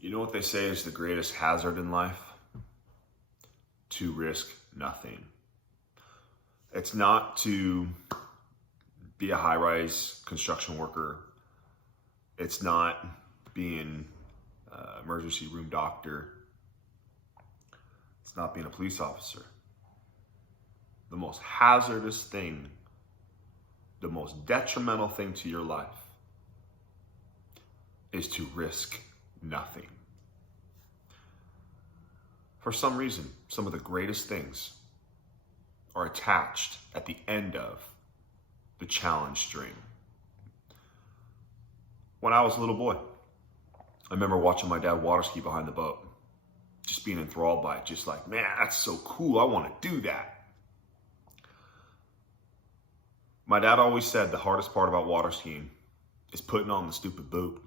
You know what they say is the greatest hazard in life? To risk nothing. It's not to be a high-rise construction worker. It's not being an emergency room doctor. It's not being a police officer. The most hazardous thing, the most detrimental thing to your life is to risk nothing. For some reason, some of the greatest things are attached at the end of the challenge string. When I was a little boy, I remember watching my dad water ski behind the boat, just being enthralled by it, just like, man, that's so cool, I want to do that. My dad always said the hardest part about water skiing is putting on the stupid boot.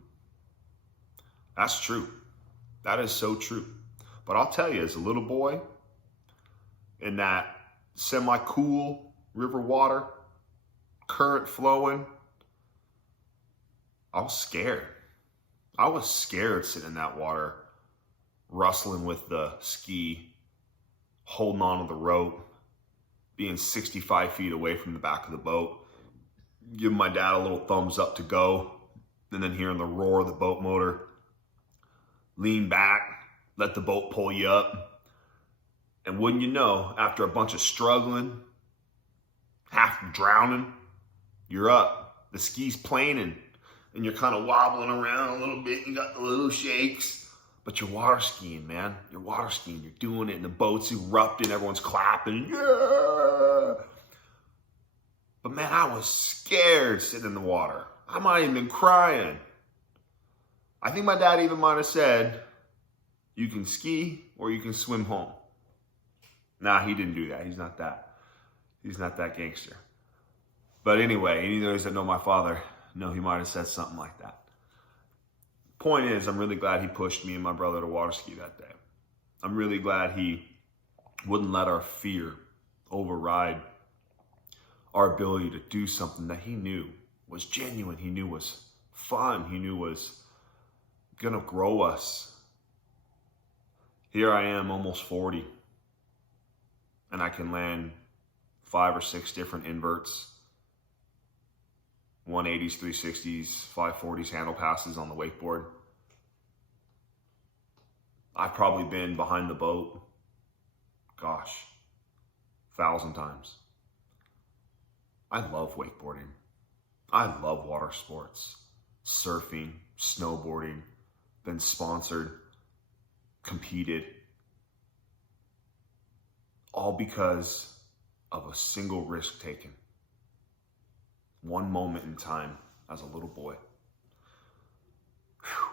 That's true. That is so true. But I'll tell you, as a little boy, in that semi-cool river water, current flowing, I was scared. I was scared sitting in that water, rustling with the ski, holding on to the rope, being 65 feet away from the back of the boat, giving my dad a little thumbs up to go, and then hearing the roar of the boat motor, lean back, let the boat pull you up. And wouldn't you know, after a bunch of struggling, half drowning, you're up. The ski's planing, and you're kind of wobbling around a little bit. You got the little shakes, but you're water skiing, man. You're water skiing. You're doing it, and the boat's erupting. Everyone's clapping. Yeah! But man, I was scared sitting in the water. I might have even been crying. I think my dad even might have said, you can ski or you can swim home. Nah, he didn't do that. He's not that gangster. But anyway, any of those that know my father know he might have said something like that. Point is, I'm really glad he pushed me and my brother to water ski that day. I'm really glad he wouldn't let our fear override our ability to do something that he knew was genuine, he knew was fun, he knew was gonna grow us. Here I am, almost 40, and I can land 5 or 6 different inverts, 180s, 360s, 540s, handle passes on the wakeboard. I've probably been behind the boat, 1,000 times. I love wakeboarding. I love water sports, surfing, snowboarding, been sponsored, competed, all because of a single risk taken. One moment in time as a little boy. Whew.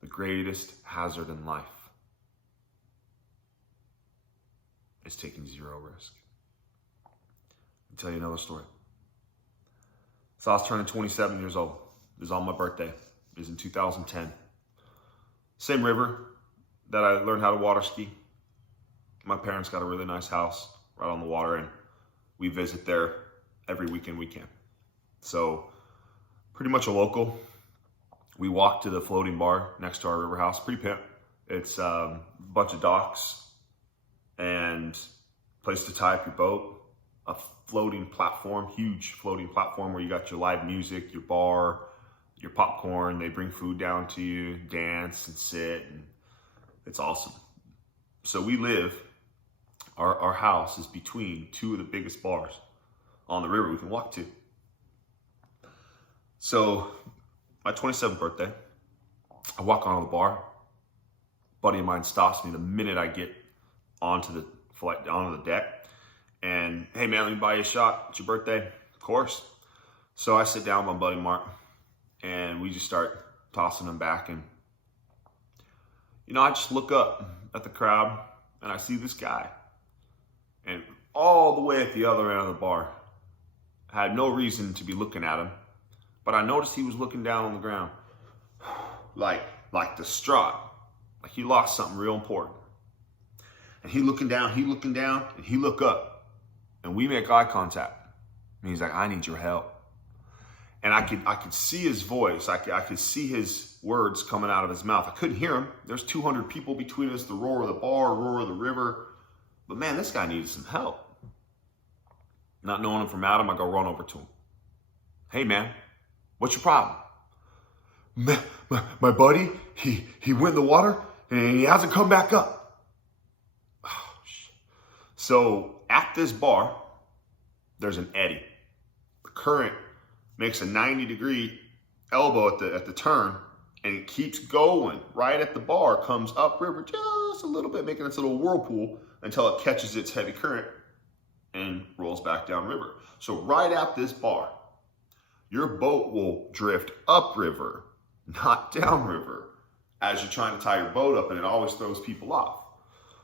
The greatest hazard in life is taking zero risk. I'll tell you another story. So I was turning 27 years old. It was on my birthday. It was in 2010. Same river that I learned how to water ski. My parents got a really nice house right on the water, and we visit there every weekend we can. So pretty much a local. We walk to the floating bar next to our river house. Pretty pimp. It's a bunch of docks and place to tie up your boat. A floating platform, huge floating platform where you got your live music, your bar, your popcorn. They bring food down to you, dance and sit, and it's awesome. So we live, our house is between 2 of the biggest bars on the river we can walk to. So my 27th birthday, I walk onto the bar. A buddy of mine stops me the minute I get onto the deck. And, hey man, let me buy you a shot. It's your birthday. Of course. So I sit down with my buddy Mark, and we just start tossing them back. And, I just look up at the crowd, and I see this guy. And all the way at the other end of the bar, I had no reason to be looking at him, but I noticed he was looking down on the ground, like distraught, like he lost something real important. And he looking down, and he look up. And we make eye contact. And he's like, I need your help. And I could see his voice. I could see his words coming out of his mouth. I couldn't hear him. There's 200 people between us, the roar of the bar, roar of the river. But man, this guy needed some help. Not knowing him from Adam, I go run over to him. Hey man, what's your problem? My buddy, he went in the water and he hasn't come back up. Oh, so at this bar, there's an eddy. The current makes a 90-degree elbow at the turn, and it keeps going right at the bar, comes upriver just a little bit, making its little whirlpool until it catches its heavy current and rolls back downriver. So right at this bar, your boat will drift upriver, not downriver, as you're trying to tie your boat up, and it always throws people off.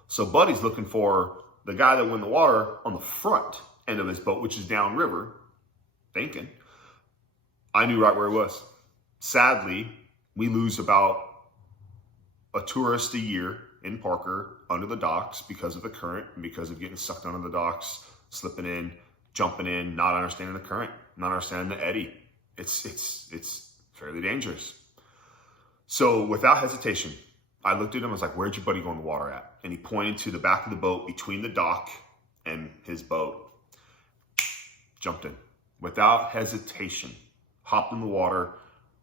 So Buddy's looking for the guy that went in the water on the front end of his boat, which is downriver, thinking. I knew right where it was. Sadly, we lose about a tourist a year in Parker under the docks because of the current and because of getting sucked under the docks, slipping in, jumping in, not understanding the current, not understanding the eddy. It's fairly dangerous. So without hesitation, I looked at him. I was like, "Where'd your buddy go in the water at?" And he pointed to the back of the boat between the dock and his boat. Jumped in without hesitation. Hopped in the water,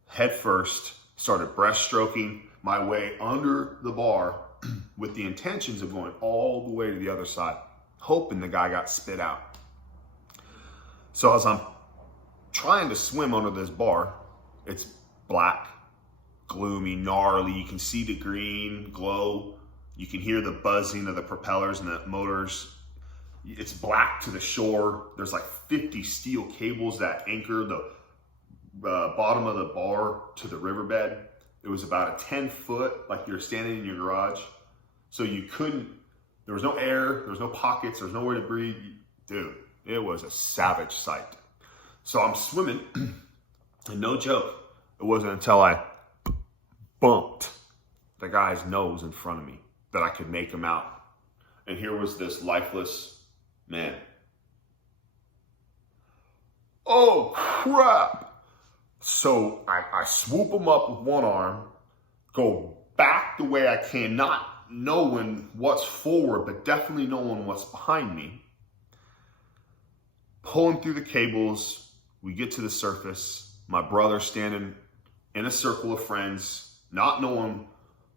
head first, started breaststroking my way under the bar with the intentions of going all the way to the other side, hoping the guy got spit out. So as I'm trying to swim under this bar, it's black, gloomy, gnarly. You can see the green glow. You can hear the buzzing of the propellers and the motors. It's black to the shore. There's like 50 steel cables that anchor the bottom of the bar to the riverbed. It was about a 10-foot, like you're standing in your garage. So you couldn't, there was no air, there was no pockets, there was nowhere to breathe. Dude, it was a savage sight. So I'm swimming, and no joke, it wasn't until I bumped the guy's nose in front of me that I could make him out. And here was this lifeless man. Oh, crap. So I swoop him up with one arm, go back the way I can, not knowing what's forward, but definitely knowing what's behind me. Pulling through the cables, we get to the surface. My brother standing in a circle of friends, not knowing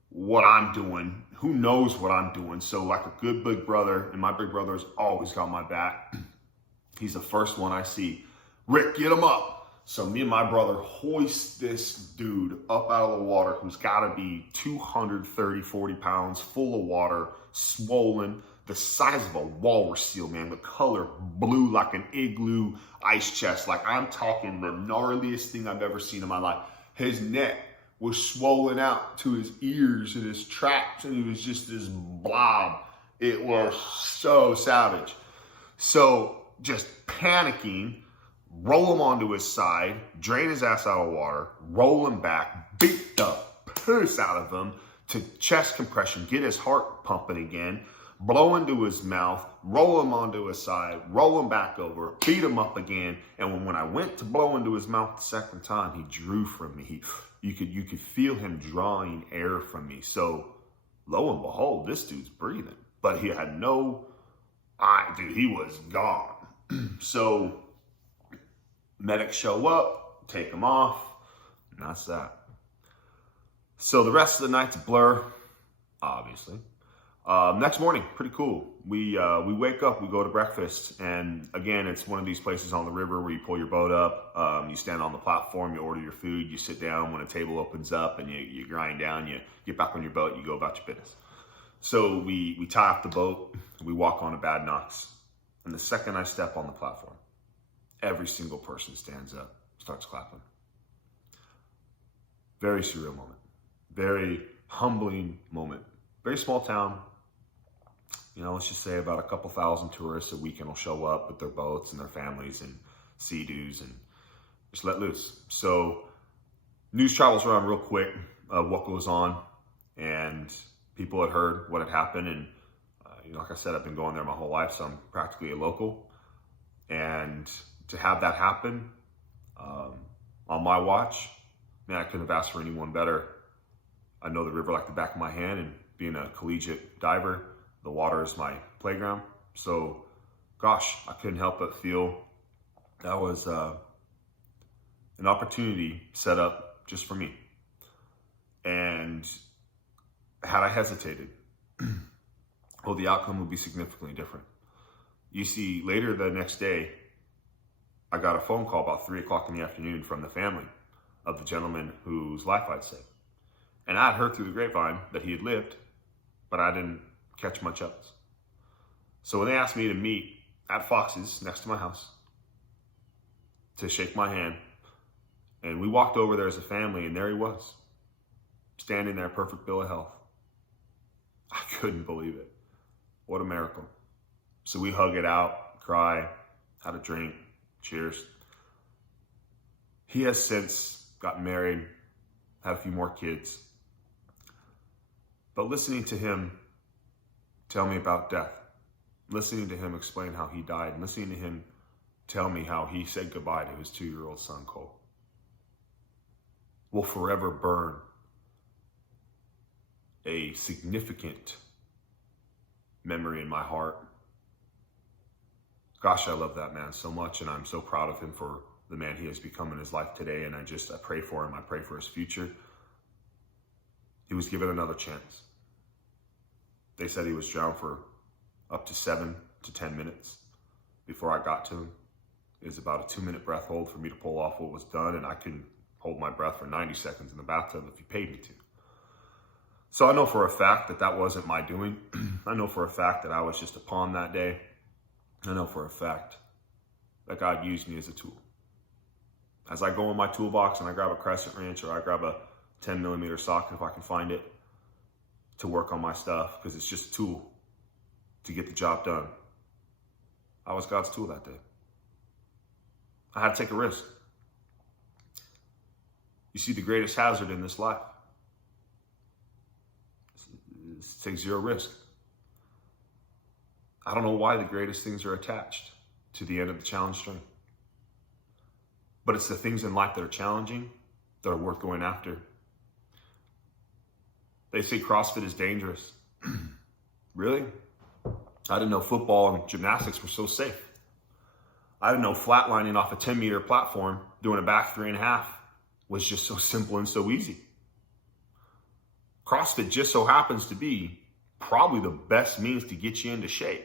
what I'm doing. Who knows what I'm doing? So like a good big brother, and my big brother has always got my back. He's the first one I see. Rick, get him up. So me and my brother hoist this dude up out of the water, who's got to be 230, 40 pounds, full of water, swollen, the size of a walrus seal, man, the color blue like an igloo ice chest. Like I'm talking the gnarliest thing I've ever seen in my life. His neck was swollen out to his ears and his traps, and he was just this blob. It was so savage. So just panicking, roll him onto his side, drain his ass out of water, roll him back, beat the piss out of him to chest compression, get his heart pumping again, blow into his mouth, roll him onto his side, roll him back over, beat him up again. And when I went to blow into his mouth the second time, he drew from me. You could feel him drawing air from me. So lo and behold, this dude's breathing, but he had no, dude, he was gone. So medics show up, take him off, and that's that. So the rest of the night's a blur, obviously. Next morning, pretty cool. We wake up, we go to breakfast, and again, it's one of these places on the river where you pull your boat up, you stand on the platform, you order your food, you sit down when a table opens up, and you grind down, you get back on your boat, you go about your business. So we tie up the boat, we walk on to Bad Knocks, and the second I step on the platform, every single person stands up, starts clapping. Very surreal moment. Very humbling moment. Very small town. You know, let's just say about a couple thousand tourists a weekend will show up with their boats and their families and sea-doos and just let loose. So news travels around real quick of what goes on, and people had heard what had happened. And, you know, like I said, I've been going there my whole life, so I'm practically a local. And to have that happen, on my watch, man, I couldn't have asked for anyone better. I know the river like the back of my hand, and being a collegiate diver, the water is my playground. So, gosh, I couldn't help but feel that was an opportunity set up just for me. And had I hesitated, well, the outcome would be significantly different. You see, later the next day, I got a phone call about 3 o'clock in the afternoon from the family of the gentleman whose life I'd saved. And I had heard through the grapevine that he had lived, but I didn't catch much else. So when they asked me to meet at Fox's next to my house to shake my hand, and we walked over there as a family, and there he was, standing there, perfect bill of health. I couldn't believe it. What a miracle. So we hug it out, cry, had a drink, cheers. He has since gotten married, had a few more kids. But listening to him tell me about death, listening to him explain how he died, listening to him tell me how he said goodbye to his 2-year-old son, Cole, will forever burn a significant memory in my heart. Gosh, I love that man so much, and I'm so proud of him for the man he has become in his life today, and I pray for him. I pray for his future. He was given another chance. They said he was drowned for up to 7 to 10 minutes before I got to him. It was about a 2-minute breath hold for me to pull off what was done, and I couldn't hold my breath for 90 seconds in the bathtub if you paid me to. So I know for a fact that that wasn't my doing. I know for a fact that I was just a pawn that day. I know for a fact that God used me as a tool. As I go in my toolbox and I grab a crescent wrench or I grab a 10mm socket if I can find it to work on my stuff, because it's just a tool to get the job done. I was God's tool that day. I had to take a risk. You see, the greatest hazard in this life is to take zero risk. I don't know why the greatest things are attached to the end of the challenge string. But it's the things in life that are challenging that are worth going after. They say CrossFit is dangerous. Really? I didn't know football and gymnastics were so safe. I didn't know flatlining off a 10-meter platform doing a back 3.5 was just so simple and so easy. CrossFit just so happens to be probably the best means to get you into shape.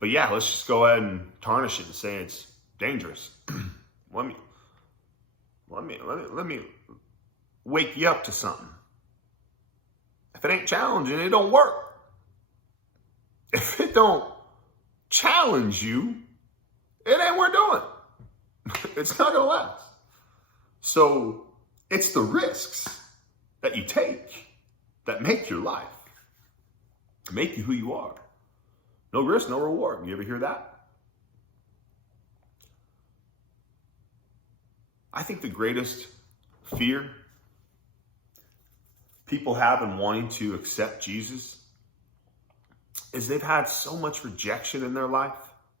But yeah, let's just go ahead and tarnish it and say it's dangerous. Let me wake you up to something. If it ain't challenging, it don't work. If it don't challenge you, it ain't worth doing. It's not gonna last. So it's the risks that you take that make your life, make you who you are. No risk, no reward. You ever hear that? I think the greatest fear people have in wanting to accept Jesus is they've had so much rejection in their life,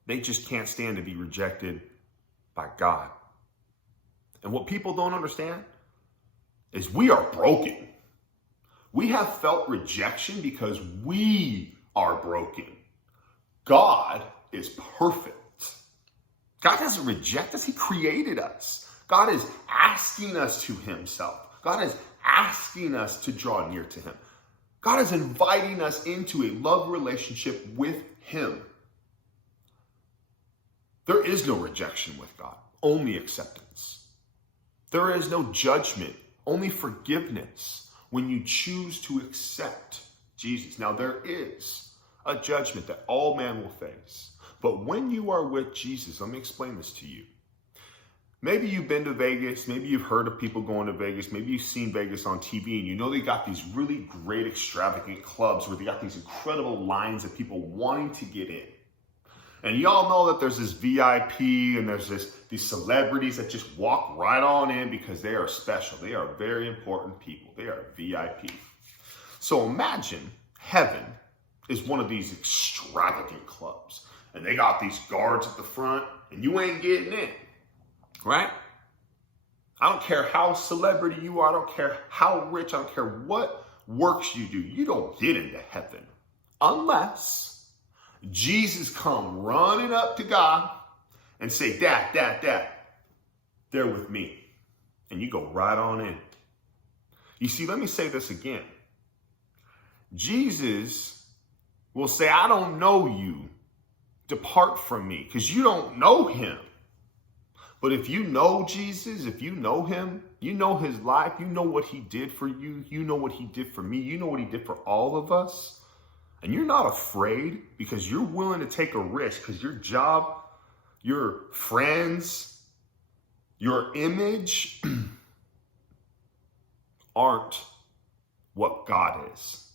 they just can't stand to be rejected by God. And what people don't understand is we are broken. We have felt rejection because we are broken. God is perfect. God doesn't reject us. He created us. God is asking us to himself. God is asking us to draw near to him. God is inviting us into a love relationship with him. There is no rejection with God, only acceptance. There is no judgment, only forgiveness when you choose to accept Jesus. Now, there is a judgment that all man will face. But when you are with Jesus, let me explain this to you. Maybe you've been to Vegas. Maybe you've heard of people going to Vegas. Maybe you've seen Vegas on TV and you know they got these really great extravagant clubs where they got these incredible lines of people wanting to get in. And y'all know that there's this VIP and there's these celebrities that just walk right on in because they are special. They are very important people. They are VIP. So imagine heaven is one of these extravagant clubs. And they got these guards at the front and you ain't getting in. right? I don't care how celebrity you are. I don't care how rich. I don't care what works you do. You don't get into heaven unless Jesus come running up to God and say, Dad, Dad, Dad, they're with me. And you go right on in. You see, let me say this again. Jesus will say, I don't know you. Depart from me, because you don't know him. But if you know Jesus, if you know him, you know his life, you know what he did for you, you know what he did for me, you know what he did for all of us, and you're not afraid because you're willing to take a risk because your job, your friends, your image aren't what God is.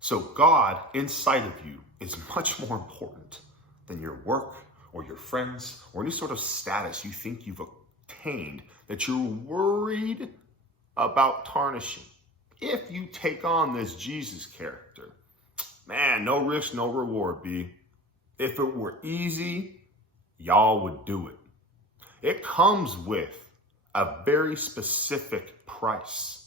So God inside of you is much more important than your work or your friends or any sort of status you think you've attained that you're worried about tarnishing. If you take on this Jesus character, man, no risk, no reward, B. If it were easy, y'all would do it. It comes with a very specific price.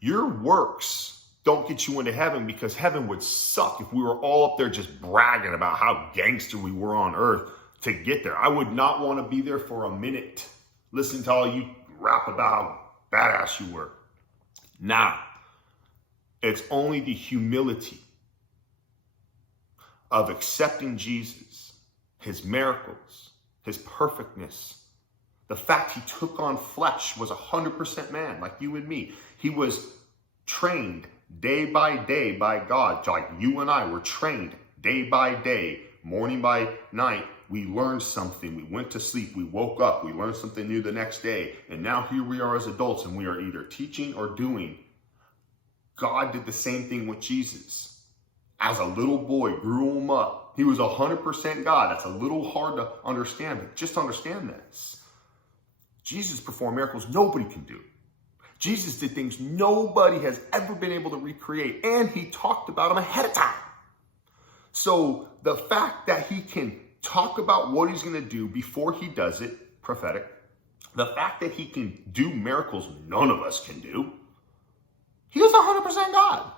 Your works don't get you into heaven, because heaven would suck if we were all up there just bragging about how gangster we were on earth to get there. I would not want to be there for a minute listening to all you rap about how badass you were. Now, it's only the humility of accepting Jesus, his miracles, his perfectness, the fact he took on flesh, was 100% man like you and me. He was trained day by day by God, like you and I were trained day by day, morning by night. We learned something. We went to sleep. We woke up. We learned something new the next day. And now here we are as adults, and we are either teaching or doing. God did the same thing with Jesus. As a little boy, grew him up. He was 100% God. That's a little hard to understand, but just understand this. Jesus performed miracles nobody can do. Jesus did things nobody has ever been able to recreate, and he talked about them ahead of time. So the fact that he can talk about what he's going to do before he does it, prophetic, the fact that he can do miracles none of us can do, he was 100% God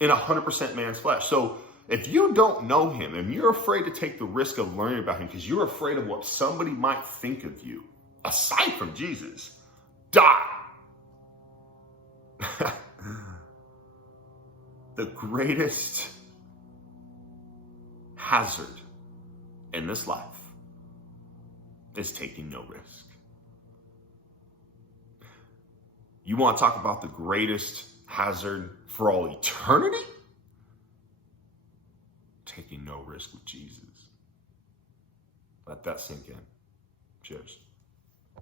in 100% man's flesh. So if you don't know him and you're afraid to take the risk of learning about him because you're afraid of what somebody might think of you, aside from Jesus, die. The greatest hazard in this life is taking no risk. You want to talk about the greatest hazard for all eternity? Taking no risk with Jesus. Let that sink in. Cheers.